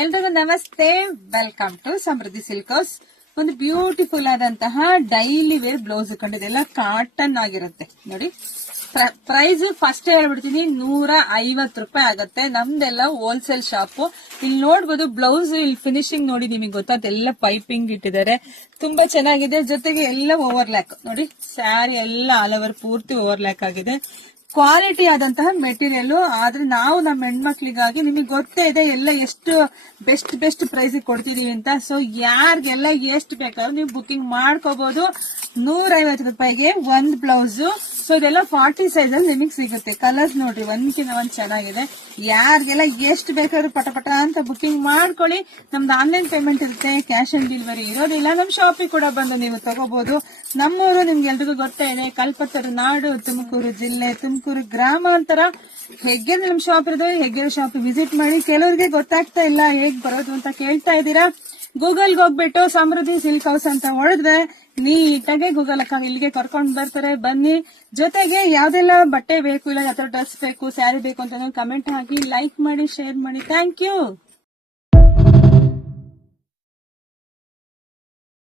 ಎಲ್ರಿಗೂ ನಮಸ್ತೆ, welcome to Samruddhi silk house. ಒಂದು ಬ್ಯೂಟಿಫುಲ್ ಆದಂತಹ ಡೈಲಿ ವೇರ್ ಬ್ಲೌಸ್ ಕಂಡಿದೆಲ್ಲ ಕಾಟನ್ ಆಗಿರುತ್ತೆ ನೋಡಿ. ಪ್ರೈಸ್ ಫಸ್ಟ್ ಹೇಳ್ಬಿಡ್ತೀನಿ, 150 ರೂಪಾಯಿ ಆಗುತ್ತೆ. ನಮ್ದೆಲ್ಲ ಹೋಲ್ಸೇಲ್ ಶಾಪ್. ಇಲ್ಲಿ ನೋಡ್ಬೋದು ಬ್ಲೌಸ್, ಇಲ್ಲಿ ಫಿನಿಶಿಂಗ್ ನೋಡಿ ನಿಮಗೆ ಗೊತ್ತಾದೆಲ್ಲ ಪೈಪಿಂಗ್ ಇಟ್ಟಿದ್ದಾರೆ, ತುಂಬಾ ಚೆನ್ನಾಗಿದೆ. ಜೊತೆಗೆ ಎಲ್ಲ ಓವರ್ಲ್ಯಾಕ್ ನೋಡಿ, ಸ್ಯಾರಿ ಎಲ್ಲ ಆಲ್ ಓವರ್ ಪೂರ್ತಿ ಓವರ್ಲ್ಯಾಕ್ ಆಗಿದೆ. ಕ್ವಾಲಿಟಿ ಆದಂತಹ ಮೆಟೀರಿಯಲ್. ಆದ್ರೆ ನಾವು ನಮ್ಮ ಹೆಣ್ಮಕ್ಳಿಗಾಗಿ ನಿಮಗೆ ಗೊತ್ತೇ ಇದೆ ಎಲ್ಲ ಎಷ್ಟು ಬೆಸ್ಟ್ ಪ್ರೈಸ್ ಕೊಡ್ತಿದೀವಿ ಅಂತ. ಸೊ ಯಾರಿಗೆಲ್ಲ ಎಷ್ಟು ಬೇಕಾದ್ರೂ ನೀವು ಬುಕಿಂಗ್ ಮಾಡ್ಕೋಬಹುದು. 150 ರೂಪಾಯಿಗೆ ಒಂದ್ ಬ್ಲೌಸ್. ಸೊ ಇದೆಲ್ಲ 40 ಸೈಜ್ ಅಲ್ಲಿ ನಿಮಗೆ ಸಿಗುತ್ತೆ. ಕಲರ್ಸ್ ನೋಡ್ರಿ, ಒಂದ್ಕಿಂತ ಒಂದ್ ಚೆನ್ನಾಗಿದೆ. ಯಾರಿಗೆಲ್ಲ ಎಷ್ಟು ಬೇಕಾದ್ರೂ ಪಟ ಅಂತ ಬುಕಿಂಗ್ ಮಾಡ್ಕೊಳ್ಳಿ. ನಮ್ದು ಆನ್ಲೈನ್ ಪೇಮೆಂಟ್ ಇರುತ್ತೆ, ಕ್ಯಾಶ್ ಆನ್ ಡೆಲಿವರಿ ಇರೋದಿಲ್ಲ. ನಮ್ ಶಾಪಿಗೆ ಕೂಡ ಬಂದು ನೀವು ತಗೋಬಹುದು. ನಮ್ಮೂರು ನಿಮ್ಗೆ ಎಲ್ರಿಗೂ ಗೊತ್ತೇ ಇದೆ, ಕಲ್ಪತರು ನಾಡು, ತುಮಕೂರು ಜಿಲ್ಲೆ, ತುಮಕೂರು ಗ್ರಾಮಾಂತರ. ಹೆಗ್ಗೆರೆ ನಮ್ ಶಾಪ್ ಇರೋದು, ಹೆಗ್ಗೆರೆ ಶಾಪ್ ವಿಸಿಟ್ ಮಾಡಿ. ಕೆಲವರಿಗೆ ಗೊತ್ತಾಗ್ತಾ ಇಲ್ಲ ಹೇಗ್ ಬರೋದು ಅಂತ ಕೇಳ್ತಾ ಇದ್ದೀರಾ. ಗೂಗಲ್ಗೆ ಹೋಗ್ಬಿಟ್ಟು ಸಮೃದ್ಧಿ ಸಿಲ್ಕ್ ಹೌಸ್ ಅಂತ ಹೊಡೆದ್ರೆ ನೀಟಾಗಿ ಗೂಗಲ್ ಅಕ್ಕ ಇಲ್ಲಿಗೆ ಕರ್ಕೊಂಡ್ ಬರ್ತಾರೆ. ಬನ್ನಿ. ಜೊತೆಗೆ ಯಾವ್ದೆಲ್ಲ ಬಟ್ಟೆ ಬೇಕು, ಇಲ್ಲ ಅಥವಾ ಡ್ರೆಸ್ ಬೇಕು, ಸ್ಯಾರಿ ಬೇಕು ಅಂತ ಕಮೆಂಟ್ ಹಾಕಿ, ಲೈಕ್ ಮಾಡಿ, ಶೇರ್ ಮಾಡಿ. Thank you.